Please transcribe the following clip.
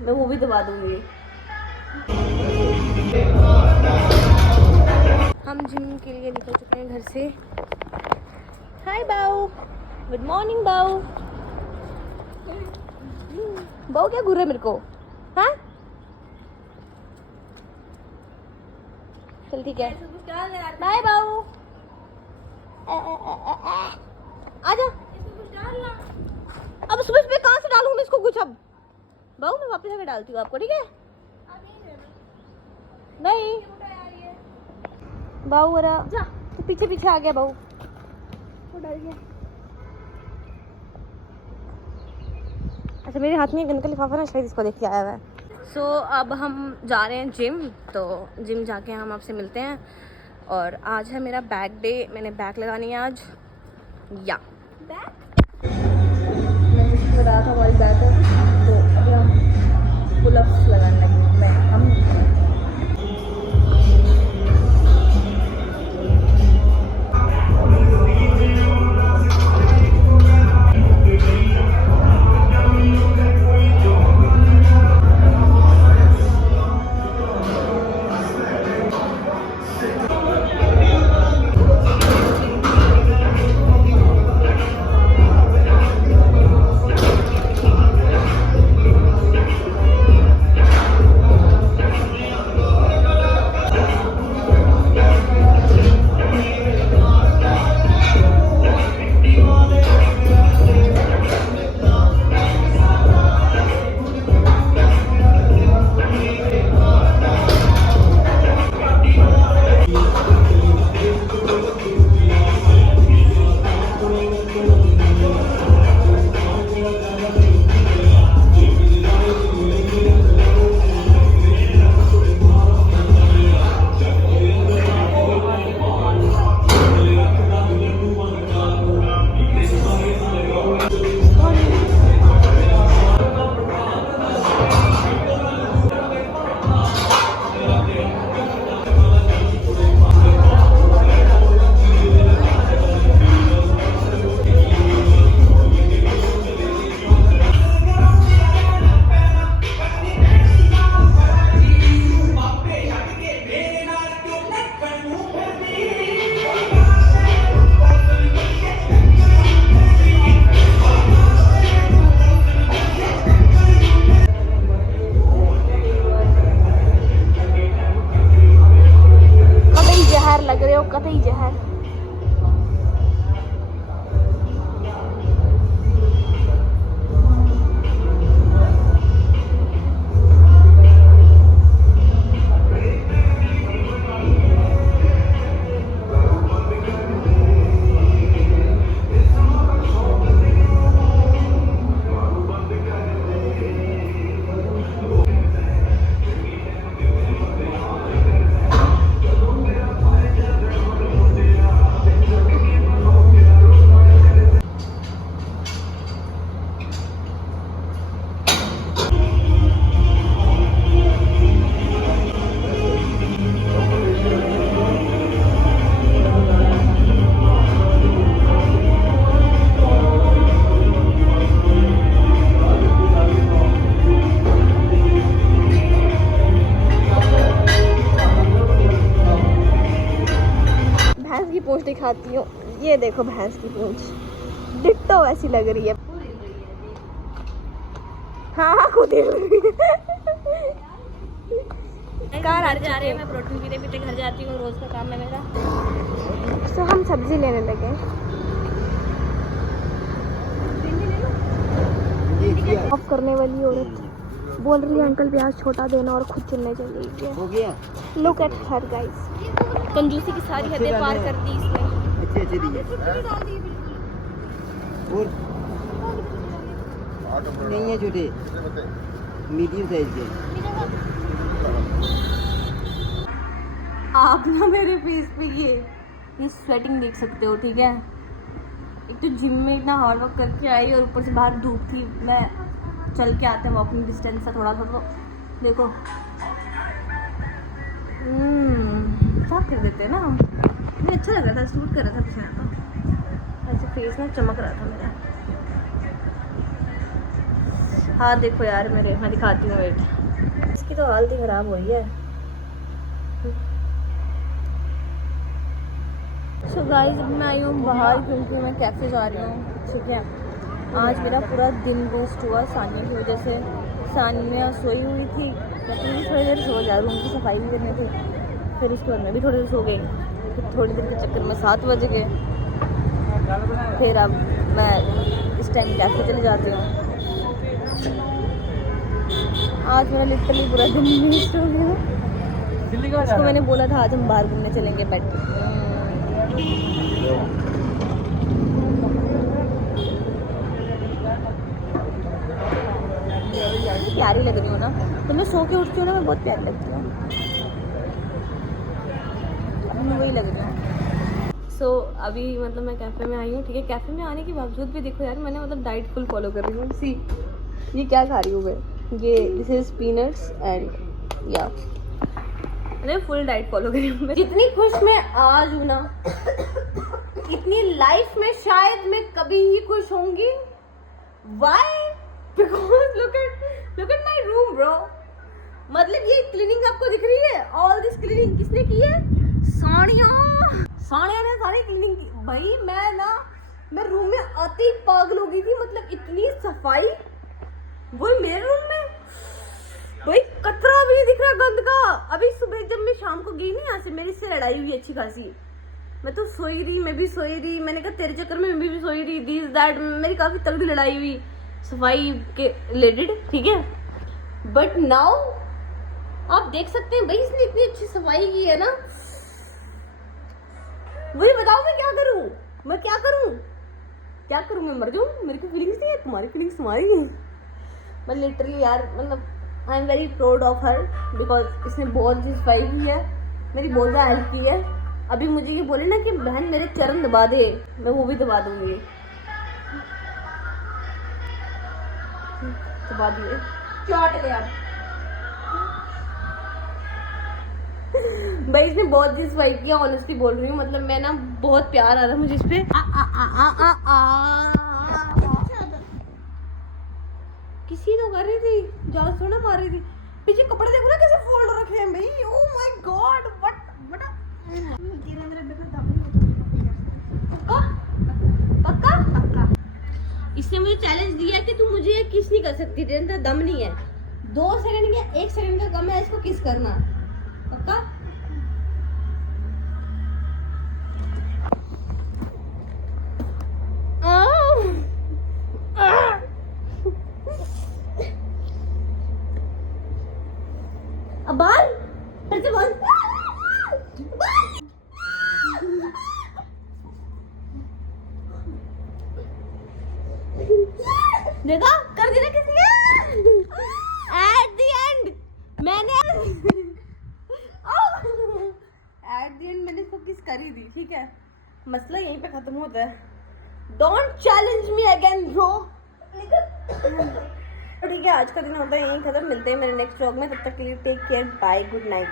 मैं वो भी दबा दूंगी। हम जिम के लिए निकल चुके हैं घर से। हाय बाऊ, गुड मॉर्निंग बाऊ। बाऊ क्या घूर रहा है मेरे को? हाँ चल ठीक है, बाय बाऊ। आजा। अब सुबह सुबह कहाँ से डालूं मैं इसको कुछ? अब बाऊ मैं वापस आके डालती हूँ आपको, ठीक है? नहीं बाऊ वरा जा, तो पीछे पीछे आ गया बाऊ, वो डर गया। अच्छा मेरे हाथ में गन का लिफाफा ना, शायद इसको देख के आया हुआ है। सो अब हम जा रहे हैं जिम, तो जिम जाके हम आपसे मिलते हैं। और आज है मेरा बैक डे, मैंने बैक लगानी है आज। या मैं जिसको बताया था वही बैक है, तो अभी हम पुलअप्स लगाने लगे। हम लग रहे हो कतई जहर। पूंछ दिखाती हूँ, ये देखो भैंस की पूंछ डिट्टो वैसी लग रही है। हाँ खुद ही कार आ जा रहे हैं। मैं प्रोटीन पीते पीते घर जाती हूँ, रोज का काम है मेरा। तो हम सब्जी लेने लगे। ऑफ करने वाली औरत बोल रही है अंकल प्याज छोटा देना और खुद चुनने चली गई। हो गया। लुक एट हर गाइस, कंजूसी की सारी हदें पार कर दी इसने। अच्छे अच्छे दिए और नहीं है छोटे, मीडियम साइज के। आप ना मेरे फेस पे ये स्वेटिंग देख सकते हो, ठीक है? एक तो जिम में इतना हार्ड वर्क करके आई और ऊपर से बाहर धूप थी। मैं चल के आते हैं, वॉकिंग डिस्टेंस था थोड़ा सा, तो देखो साफ कर देते हैं ना हम। मुझे अच्छा लग रहा था, सूट कर रहा था पीछे तो ऐसे फेस ना चमक रहा था मेरा। हाथ देखो यार मेरे, मैं दिखाती हूँ वेट। इसकी तो हालत ही ख़राब हो रही है। सो गाइस मैं आई हूँ बाहर क्योंकि मैं कैफे जा रही हूँ, ठीक है। आज मेरा पूरा दिन वेस्ट हुआ सानिया की वजह से। सानिया सोई हुई थी, मैं थोड़ी देर सो जा, रूम की सफाई भी करनी थी। फिर उसके बाद मैं भी थोड़ी देर सो गई। फिर थोड़ी देर के चक्कर में 7 बज गए। फिर अब मैं इस टाइम कैफे चली जाती हूँ। आज मेरा लिटरली पूरा दिन वेस्ट हो गया। उसको मैंने बोला था आज हम बाहर घूमने चलेंगे, बट प्यारी लग रही हूँ ना, तो मैं सो के उठती हूँ ना, मैं बहुत प्यारी लगती हूँ, वही लग रही हूँ। सो अभी मतलब मैं कैफ़े में आई हूँ, ठीक है। कैफ़े में आने के बावजूद भी देखो यार, मैंने मतलब डाइट फुल फॉलो कर रही हूँ। सी ये क्या खा रही हूँ मैं, ये दिस इज पीनट्स एंड या मैंने फुल डाइट फॉलो करी हूँ। जितनी खुश मैं आज हूँ ना, इतनी लाइफ में शायद मैं कभी ही खुश होंगी। Why? Because look at my room bro. मतलब ये क्लीनिंग आपको दिख रही है, ऑल दिस क्लीनिंग किसने की है? सानिया ने सारी क्लीनिंग की। भाई मैं रूम में आते ही पागल हो गई थी, मतलब इतनी सफाई वो मेरे रूम में। भाई कतरा भी नहीं दिख रहा गंद का। अभी सुबह जब मैं शाम को गई नहीं यहाँ से, मेरी इससे लड़ाई हुई अच्छी खासी। मैं तो सोई रही, मैं भी सोई रही, मैंने कहा तेरे चक्कर में मैं भी सोई रही, दिस दैट, मेरी काफी तगड़ी लड़ाई हुई सफाई के रिलेटेड, ठीक है। बट नाउ आप देख सकते हैं भाई, इसने इतनी अच्छी सफाई की है ना। मुझे बताओ मैं क्या करूं, मैं मर जाऊं? मेरी को फीलिंग्स नहीं है, तुम्हारी फीलिंग्स तुम्हारी है। मैं लिटरली यार मतलब I am very proud of her, because इसने बहुत अच्छी सफाई की है, मेरी बहुत ज़्यादा हेल्प की है। अभी मुझे ये बोले ना कि बहन मेरे चरण दबा दे, मैं वो भी दबा दूंगी। दबा दिए, चौट ले अब। भाई इसने बहुत चीज सफाई किया, ऑनेस्टली बोल रही हूँ। मतलब मैं ना बहुत प्यार आ रहा है मुझे इस पे। किसी तो कर रही थी, ज्यादा थोड़ा मार रही थी। पीछे कपड़े देखो ना कैसे फोल्ड रखे हैं भाई। ओह माय गॉड, व्हाट पक्का। इसने मुझे चैलेंज दिया कि तू मुझे किस नहीं कर सकती, तेरे अंदर दम नहीं है। 2 सेकंड या 1 सेकंड का कम है इसको किस करना, पक्का। अब बाल फिर से बंद। देखा कर दिया किसने? एट द एंड मैंने इसको किस करी थी, ठीक है। मसला यहीं पे खत्म होता है। Don't challenge me again bro. ठीक है, आज का दिन होता है यहीं खत्म। मिलते हैं मेरे नेक्स्ट व्लॉग में, तब तक के लिए take care, bye, good night.